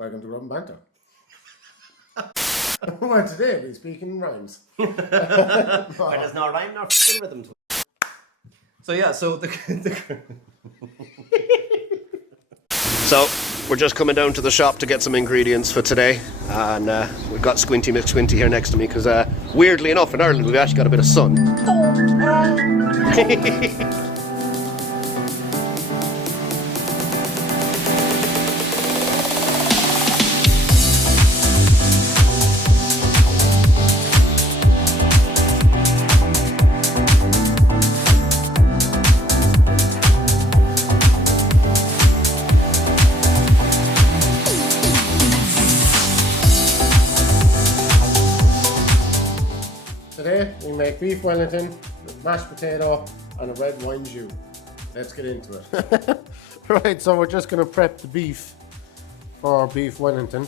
Welcome to Rum Banter. Well, today we're speaking rhymes. Where there's no rhyme nor f***ing rhythm to it. So yeah, So we're just coming down to the shop to get some ingredients for today, and we've got Squinty McSquinty here next to me because weirdly enough in Ireland we've actually got a bit of sun. Today we make beef Wellington with mashed potato and a red wine jus. Let's get into it. Right, so we're just going to prep the beef for our beef Wellington.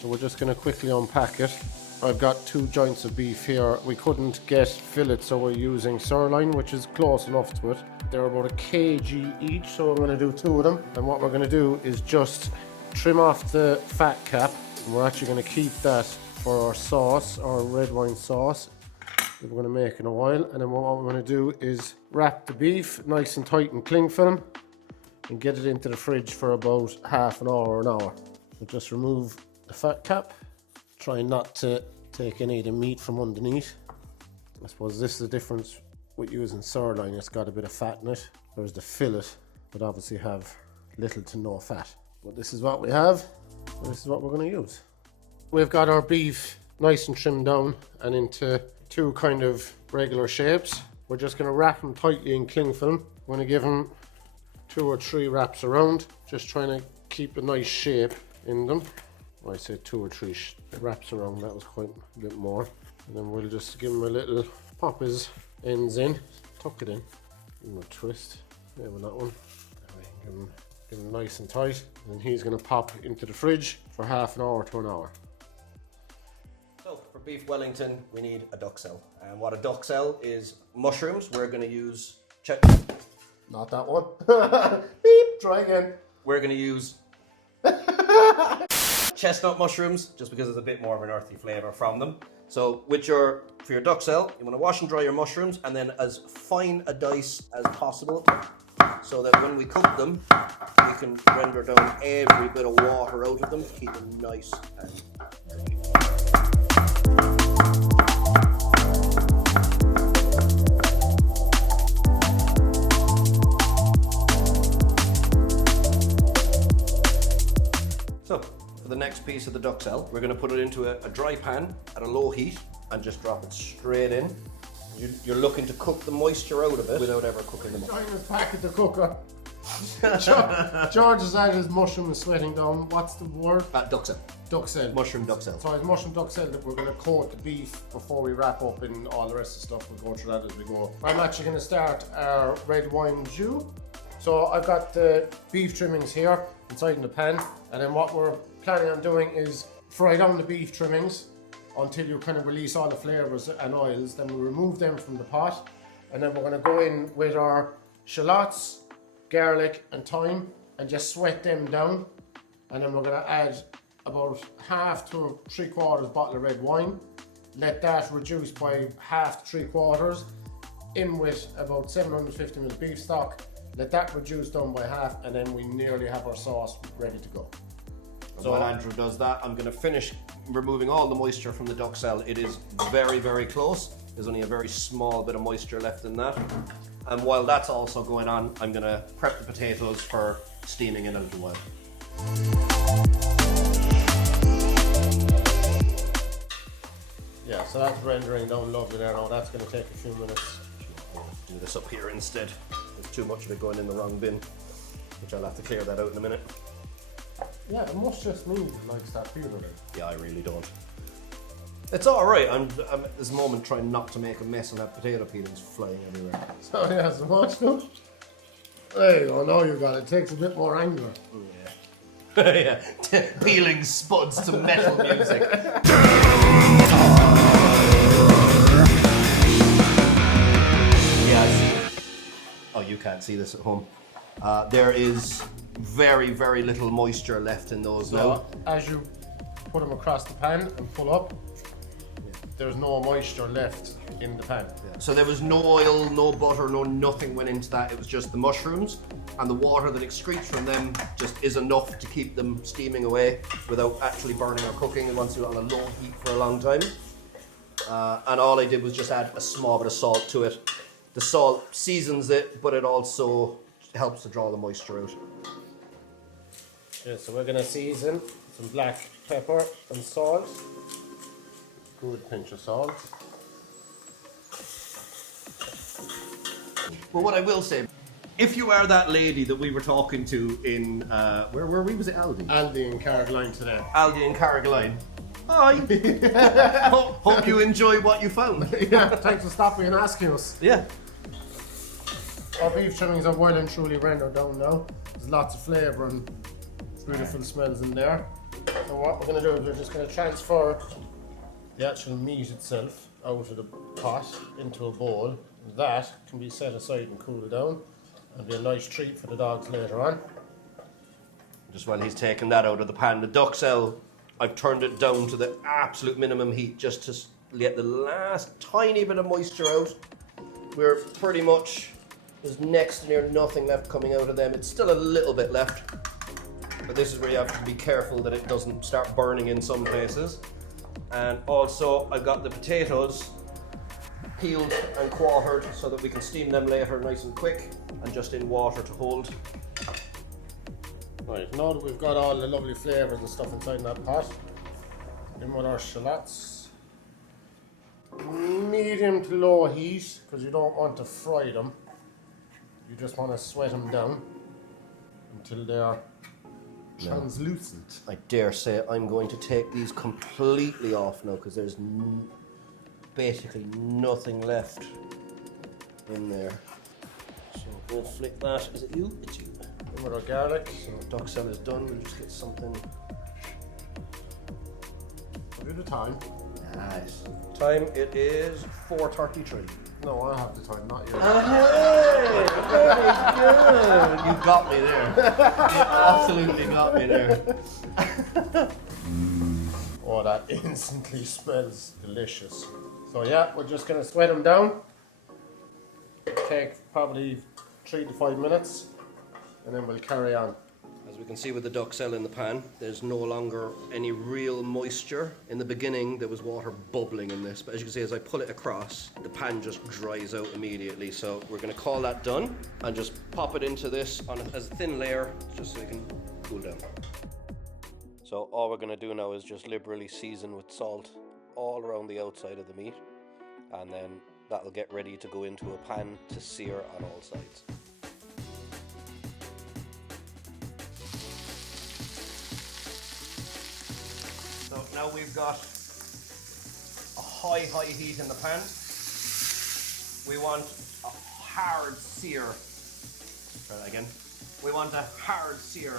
So we're just going to quickly unpack it. I've got 2 joints of beef here. We couldn't get fillets, so we're using sirloin, which is close enough to it. They're about 1 kg each, so we're going to do 2 of them. And what we're going to do is just trim off the fat cap. And we're actually going to keep that for our sauce, our red wine sauce that we're going to make in a while. And then what we're going to do is wrap the beef nice and tight in cling film and get it into the fridge for about half an hour or an hour. We'll just remove the fat cap, try not to take any of the meat from underneath. I suppose this is the difference with using sirloin. It's got a bit of fat in it, whereas the fillet would obviously have little to no fat. But this is what we have, and this is what we're going to use. We've got our beef nice and trimmed down and into 2 kind of regular shapes. We're just going to wrap them tightly in cling film. We're going to give them 2 or 3 wraps around, just trying to keep a nice shape in them. Well, I say 2 or 3 wraps around, that was quite a bit more. And then we'll just give them a little pop his ends in, tuck it in, give him a twist. Yeah, with that one. Give him nice and tight. And he's going to pop into the fridge for half an hour to an hour. So for beef Wellington, we need a duxelle. And what a duxelle is mushrooms. We're going to use... Not that one. Beep, try again. We're going to use chestnut mushrooms, just because there's a bit more of an earthy flavour from them. So for your duxelle, you want to wash and dry your mushrooms, and then as fine a dice as possible, so that when we cook them, we can render down every bit of water out of them to keep them nice and dry. So, for the next piece of the duxelle, we're going to put it into a dry pan at a low heat and just drop it straight in. You're looking to cook the moisture out of it without ever cooking them up. China's back at the cooker. George has had his mushroom sweating down. What's the word? Duxelle. Duxelle. Mushroom duxelle. So it's mushroom duxelle that we're going to coat the beef before we wrap up and all the rest of the stuff. We'll go through that as we go. I'm actually going to start our red wine jus. So I've got the beef trimmings here inside in the pan, and then what we're planning on doing is fry down the beef trimmings until you kind of release all the flavours and oils. Then we remove them from the pot, and then we're going to go in with our shallots, garlic and thyme and just sweat them down. And then we're going to add about 1/2 to 3/4 bottle of red wine. Let that reduce by 1/2 to 3/4. In with about 750 ml beef stock. Let that reduce down by 1/2, and then we nearly have our sauce ready to go. So while Andrew does that, I'm going to finish removing all the moisture from the duxelle. It is very, very close. There's only a very small bit of moisture left in that. And while that's also going on, I'm going to prep the potatoes for steaming in a little while. Yeah, so that's rendering down lovely there now. That's going to take a few minutes. Do this up here instead. There's too much of it going in the wrong bin, which I'll have to clear that out in a minute. Yeah, it must just mean it likes that feeling. Yeah, I really don't. It's alright, I'm at this moment trying not to make a mess and have potato peelings flying everywhere. So yeah, so much good. There you go, now you got it. It takes a bit more anger. Yeah. Yeah, peeling spuds to metal music. Yeah, I see. Oh, you can't see this at home. There is very, very little moisture left in those now. So as you put them across the pan and pull up, there's no moisture left in the pan. So there was no oil, no butter, no nothing went into that. It was just the mushrooms, and the water that excretes from them just is enough to keep them steaming away without actually burning or cooking. And once you're on a low heat for a long time. And all I did was just add a small bit of salt to it. The salt seasons it, but it also helps to draw the moisture out. Yeah, so we're gonna season some black pepper and salt. Good pinch of salt. But what I will say, if you are that lady that we were talking to in, where were we? Was it Aldi? Aldi and Carrigaline today. Aldi and Carrigaline. Hi. Hope you enjoy what you found. Yeah, thanks for stopping and asking us. Yeah. Our beef trimmings are well and truly rendered down now. There's lots of flavour and beautiful smells in there. So what we're going to do is we're just going to transfer the actual meat itself out of the pot into a bowl. That can be set aside and cooled down. It'll be a nice treat for the dogs later on. Just while he's taking that out of the pan, the duxelle, I've turned it down to the absolute minimum heat just to get the last tiny bit of moisture out. We're pretty much, there's next to near nothing left coming out of them. It's still a little bit left, but this is where you have to be careful that it doesn't start burning in some places. And also I've got the potatoes peeled and quartered so that we can steam them later nice and quick and just in water to hold. Right, now that we've got all the lovely flavours and stuff inside that pot, in with our shallots. Medium to low heat, because you don't want to fry them. You just want to sweat them down until they are translucent. I dare say I'm going to take these completely off now because there's basically nothing left in there. So we'll flick that. Is it you? It's you. In with our garlic. So duxelle is done. We'll just get something. Do the time. Nice. Time it is 4:33. No, I have the time, not you. Hey, very good. You got me there. You absolutely got me there. Oh, that instantly smells delicious. So yeah, we're just gonna sweat them down. Take probably 3 to 5 minutes, and then we'll carry on. As we can see with the duxelle in the pan, there's no longer any real moisture. In the beginning, there was water bubbling in this, but as you can see, as I pull it across, the pan just dries out immediately. So we're going to call that done and just pop it into this as a thin layer, just so it can cool down. So all we're going to do now is just liberally season with salt all around the outside of the meat, and then that'll get ready to go into a pan to sear on all sides. So now we've got a high heat in the pan. We want a hard sear. Try that again. We want a hard sear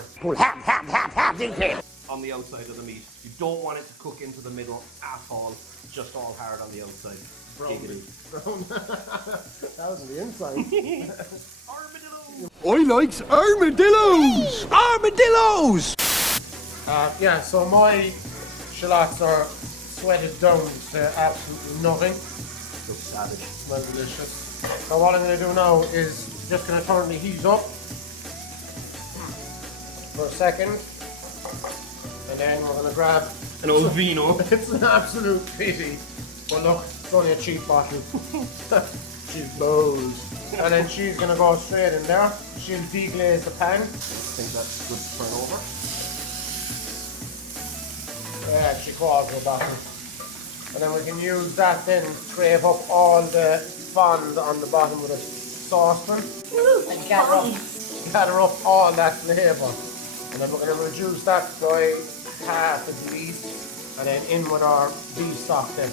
on the outside of the meat. You don't want it to cook into the middle at all. Just all hard on the outside. Brown. That was on the inside. Armadillo! I likes armadillos! Armadillos! Yeah, so my shallots are sweated down to absolutely nothing. Looks savage. Smells delicious. So what I'm going to do now is just going to turn the heat up for a second, and then we're going to grab an old vino. It's an absolute pity, but look, it's only a cheap bottle. Cheap bowls. And then she's going to go straight in there. She'll deglaze the pan. I think that's good to turn over. Actually, quarter of a bottle. And then we can use that then to scrape up all the fond on the bottom with a saucepan. And gather up all that flavour. And then we're going to reduce that by half at least. And then in with our beef stock then.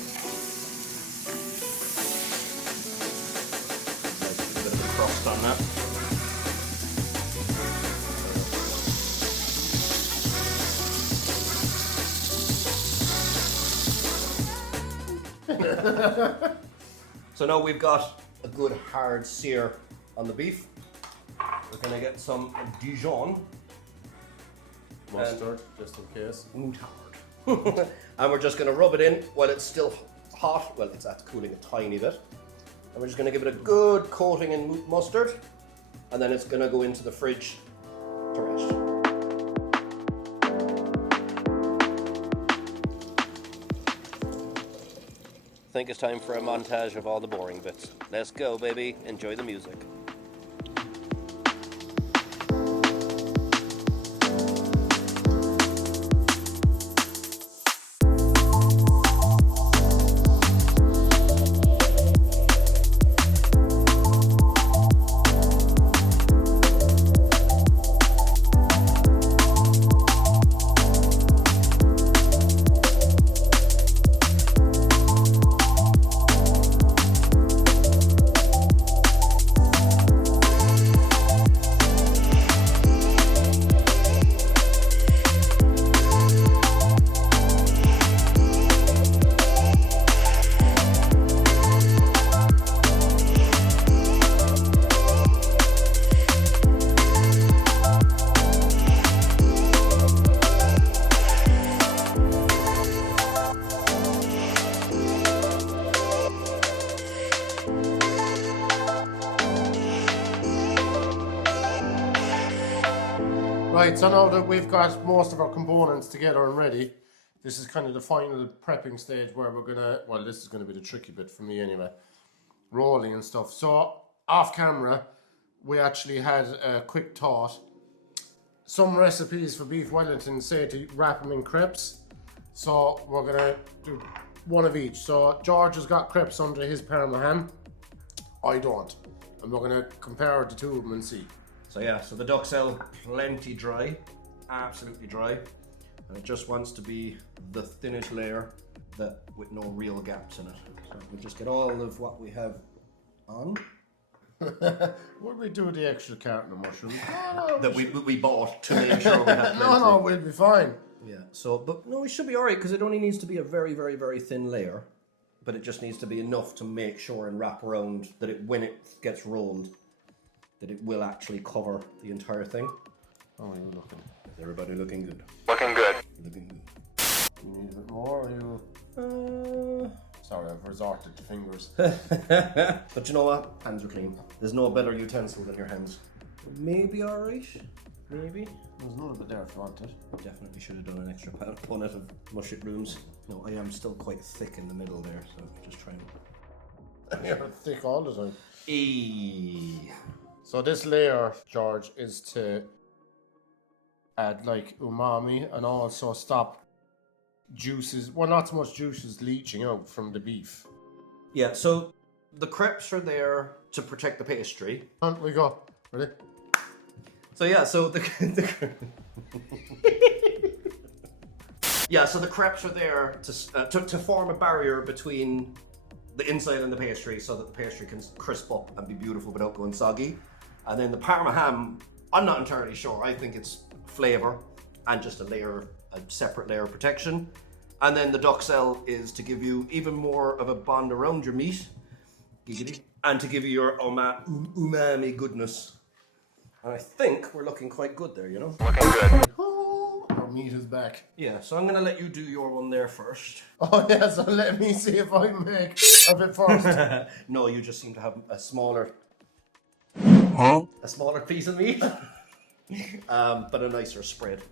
A bit of a crust on that. So now we've got a good hard sear on the beef. We're going to get some Dijon Mustard, just in case. Mustard. And we're just going to rub it in while it's still hot. Well, it's at cooling a tiny bit. And we're just going to give it a good coating in mustard. And then it's going to go into the fridge to rest. I think it's time for a montage of all the boring bits. Let's go, baby. Enjoy the music. Right, so now that we've got most of our components together and ready, this is kind of the final prepping stage where we're gonna, well, this is gonna be the tricky bit for me anyway, rolling and stuff. So off camera, we actually had a quick thought. Some recipes for beef Wellington say to wrap them in crepes. So we're gonna do one of each. So George has got crepes under his Parma ham. I don't. And we're gonna compare the two of them and see. So yeah, so the duxelle, plenty dry, absolutely dry. And it just wants to be the thinnest layer that with no real gaps in it. So we'll just get all of what we have on. What do we do with the extra carton of mushrooms? That we bought to make sure we have plenty. No, we'll be fine. Yeah, so, but no, we should be alright because it only needs to be a very, very, very thin layer. But it just needs to be enough to make sure and wrap around that it, when it gets rolled, that it will actually cover the entire thing. How are you looking? Is everybody looking good? Looking good. Looking good. You need a bit more, or you... Sorry, I've resorted to fingers. But you know what? Hands are clean. There's no better utensil than your hands. Maybe alright. Maybe. There's a little bit there if you want it. Definitely should have done an extra punnet of mushrooms. No, I am still quite thick in the middle there, so just trying to... You're thick all the time. Eee. So this layer, George, is to add like umami and also stop juices, well, not so much juices leaching out from the beef. Yeah, so the crepes are there to protect the pastry. On we go. Ready? So yeah, so the yeah, so the crepes are there to form a barrier between the inside and the pastry, so that the pastry can crisp up and be beautiful without going soggy. And then the Parma ham, I'm not entirely sure. I think it's flavor and just a separate layer of protection. And then the duxelle is to give you even more of a bond around your meat, and to give you your umami goodness. And I think we're looking quite good there, you know? Looking good. Oh, our meat is back. Yeah, so I'm going to let you do your one there first. Oh yeah, so let me see if I make a bit first. No, you just seem to have a smaller piece of meat, but a nicer spread.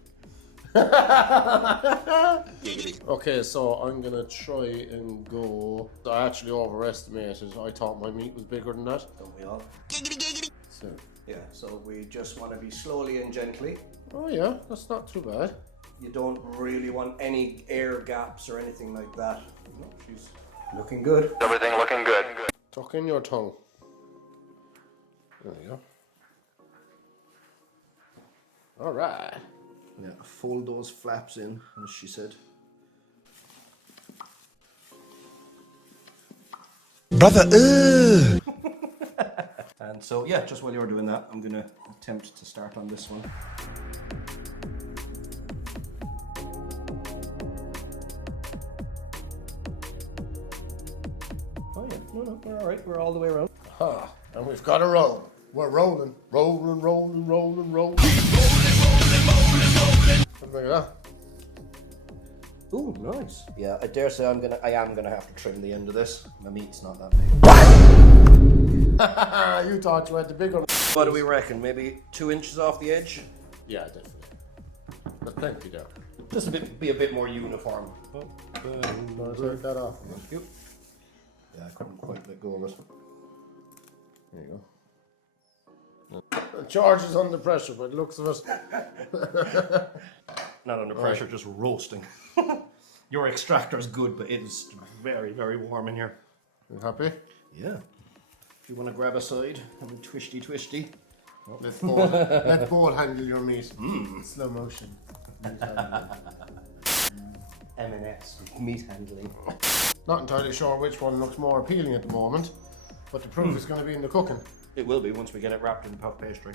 Okay, so I'm gonna try and go. I actually overestimated. I thought my meat was bigger than that. Don't we all? So, Yeah, so we just want to be slowly and gently. oh yeah, that's not too bad. You don't really want any air gaps or anything like that. No, she's looking good. Everything looking good. Tuck in your tongue. There you go. All right. Yeah, fold those flaps in, as she said. Brother, And so, yeah, just while you're doing that, I'm going to attempt to start on this one. Oh yeah, no, we're all right. We're all the way around. Ah, and we've got to roll. We're rolling, rolling, rolling, rolling, rolling. Look at that. Ooh, nice. Yeah, I dare say I am gonna have to trim the end of this. My meat's not that big. You thought you had the big one. What do we reckon? Maybe 2 inches off the edge? Yeah, definitely. There's plenty there. Just be a bit more uniform. No, take that off. Yeah, I couldn't quite let go of it. There you go. George is under pressure, but it looks of it. Not under pressure, just roasting. Your extractor is good, but it is very, very warm in here. You happy? Yeah. If you want to grab a side, have a twisty. Let's both handle your meat. Slow motion. M&S, meat handling. Not entirely sure which one looks more appealing at the moment, but the proof is going to be in the cooking. It will be once we get it wrapped in puff pastry.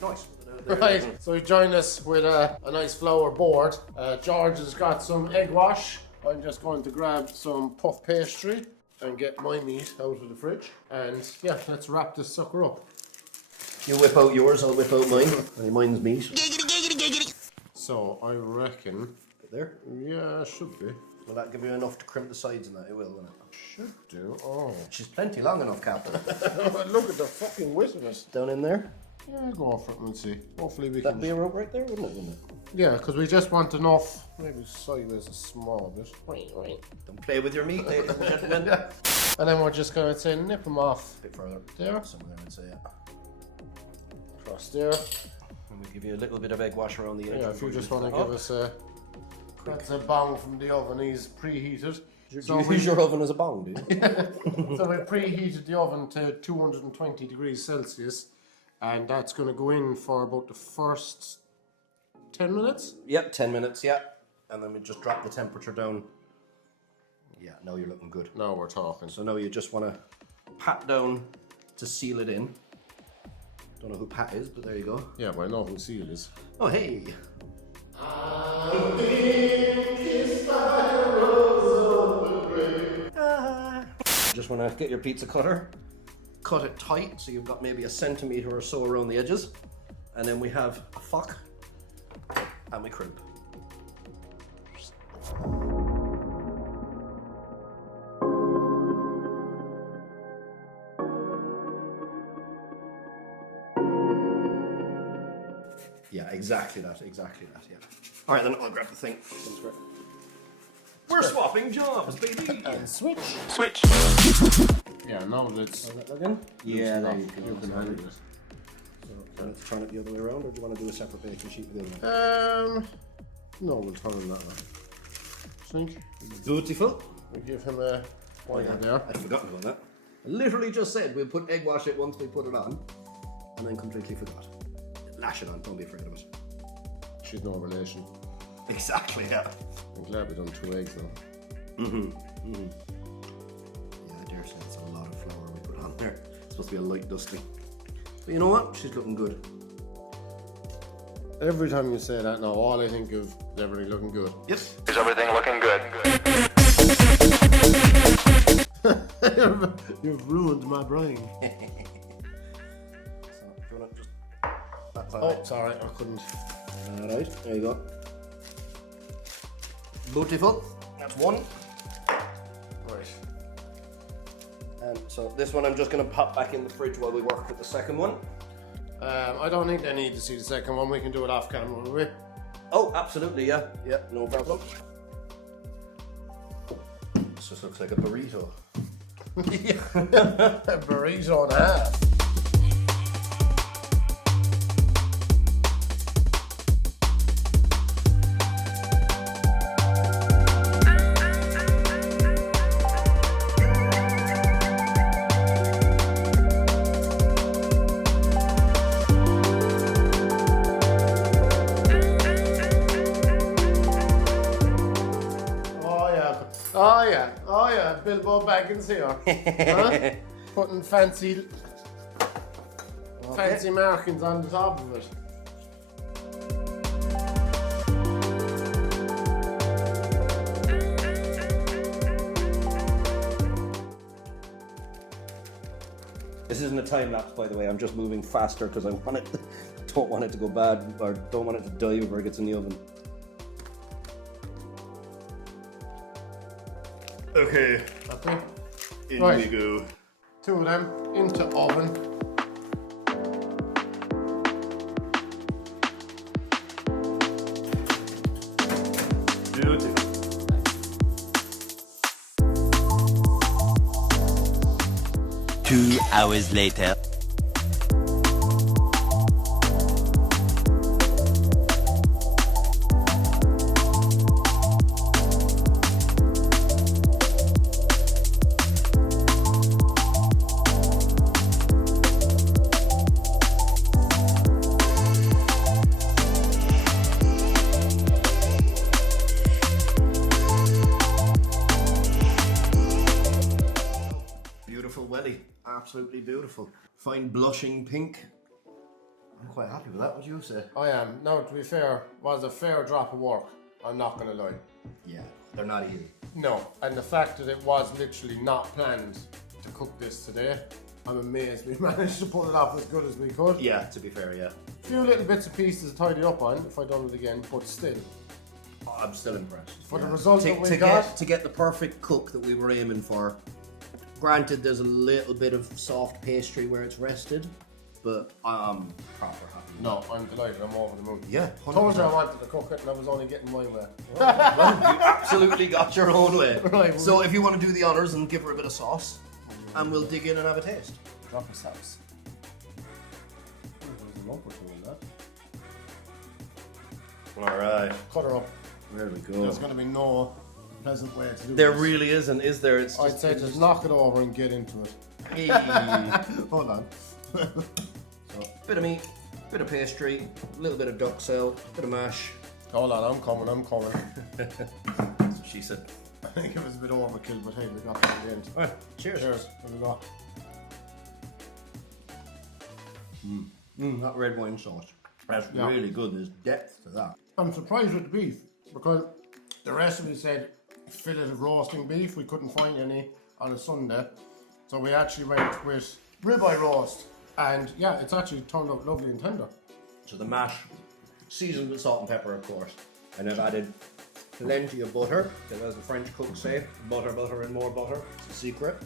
Nice. Right, so you join us with a nice flour board. George has got some egg wash. I'm just going to grab some puff pastry and get my meat out of the fridge. And yeah, let's wrap this sucker up. You whip out yours, I'll whip out mine. And mine's meat. So I reckon, There. yeah, should be. Will that give you enough to crimp the sides and that? It will, won't it? Should do. Oh, She's plenty long enough, Captain. look at the fucking width of it. Down in there. Yeah, go for it and see. Hopefully we That'd can. be a rope right there, wouldn't it? Yeah, because we just want enough. Maybe sideways a small bit. Right. Don't play with your meat, ladies and gentlemen. And then we're just going to say nip them off A bit further. there, Somewhere, I'd say, yeah. across there. And we'll give you a little bit of egg wash around the edge. Yeah, if you before just want to Oh, give us a. That's a bong from the oven. He's preheated. Do you use your oven as a bong, do you? So we preheated the oven to 220 degrees Celsius, and that's going to go in for about the first 10 minutes. Yep, 10 minutes, yeah. And then we just drop the temperature down. Yeah, now you're looking good. Now we're talking. So now you just want to pat down to seal it in. Don't know who Pat is, but there you go. Yeah, well, I know who seal is. Oh, hey. Just want to get your pizza cutter, cut it tight so you've got maybe a centimetre or so around the edges. And then we have a fork and we crimp. Yeah, exactly that, yeah. All right, then I'll grab the thing. We're swapping jobs, baby. And switch. Switch. Yeah, now let's. Yeah, there you You go. can handle it. So, let's turn it the other way around, or do you want to do a separate baking sheet with the other one? No, we'll turn him that way. Think. Beautiful. We'll give him a wire there. I'd forgotten about that. I literally just said we'll put egg wash it once we put it on, and then completely forgot. Lash it on, don't be afraid of it. She's no relation. Exactly, yeah. I'm glad we done 2 eggs now. Yeah, I dare say it's a lot of flour we put on there. It's supposed to be a light dusting. But you know what? She's looking good. Every time you say that now, all I think of is everything looking good. Yes. Is everything looking good? You've ruined my brain. So, do you want to just... That's all Oh, right. sorry, I couldn't. Alright, there you go. Beautiful. That's one. Right. And so this one I'm just going to pop back in the fridge while we work with the second one. I don't think they need to see the second one. We can do it off camera, will we? Oh, absolutely, yeah. Yeah, no problem. This just looks like a burrito. A burrito and a half. Oh yeah, Bilbo Baggins here. Huh? Putting fancy markings on the top of it. This isn't a time lapse, by the way. I'm just moving faster because I want it don't want it to go bad or don't want it to die before it gets in the oven. Okay, Happy? in Right. we go. 2 of them into oven. Beautiful. 2 hours later. Beautiful welly, absolutely beautiful. Fine blushing pink. I'm quite happy with that, would you say? I am. Now, to be fair, was a fair drop of work. I'm not going to lie. Yeah, they're not easy. No, and the fact that it was literally not planned to cook this today, I'm amazed we managed to pull it off as good as we could. Yeah, to be fair, yeah. A few little bits and pieces to tidy up on if I'd done it again, but still, Oh, I'm still impressed. for the result to, that we to got, get to get the perfect cook that we were aiming for. Granted, there's a little bit of soft pastry where it's rested, but I'm proper happy. no, I'm delighted. I'm over the moon. Yeah, I told you I 100%. wanted to cook it, and I was only getting my way. Well, you absolutely got your own way. Right, So if you want to do the honours and give her a bit of sauce, and we'll dig in and have a taste. Drop of sauce. There's a lump or two in that. Alright, Cut her up. There we go. There's going to be no pleasant way to do There this. really isn't, is there? It's I'd say just knock it over and get into it. Hey. Hold on. Bit of meat, bit of pastry, a little bit of duck cell, bit of mash. Hold on, I'm coming. That's what she said. I think it was a bit overkill, but hey, we got that in the end. Alright, cheers. Cheers. Here we go. That red wine sauce. That's Yeah. really good. There's depth to that. I'm surprised with the beef because the recipe said fillet of roasting beef. We couldn't find any on a Sunday, so we actually went with ribeye roast, and yeah, it's actually turned out lovely and tender. So the mash, seasoned with salt and pepper, of course. And I've added plenty of butter, because as the French cooks say, butter, butter, and more butter. It's a secret.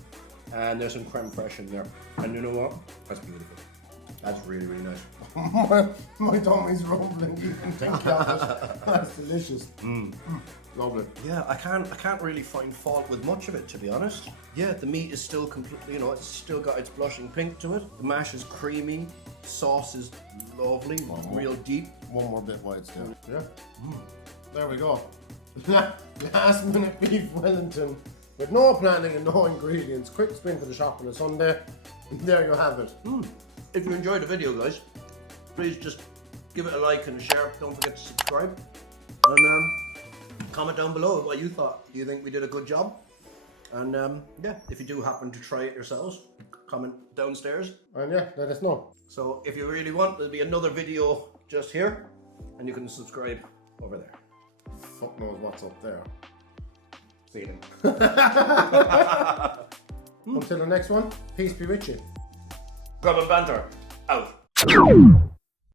And there's some creme fraiche in there. And you know what? That's beautiful. That's really, really nice. my tummy's rumbling even thinking of it. That's delicious. Lovely. Yeah, I can't really find fault with much of it, to be honest. Yeah, the meat is still completely, it's still got its blushing pink to it. The mash is creamy. Sauce is lovely, real deep. One more bit while it's there. Yeah. There we go. Last minute beef Wellington with no planning and no ingredients. Quick spin to the shop on a Sunday. And there you have it. If you enjoyed the video, guys, please just give it a like and a share. Don't forget to subscribe. And comment down below what you thought. Do you think we did a good job? And yeah, if you do happen to try it yourselves, comment downstairs. And yeah, let us know. So if you really want, there'll be another video just here, and you can subscribe over there. Fuck knows what's up there. See you. Until the next one, peace be with you. Grub and banter, out.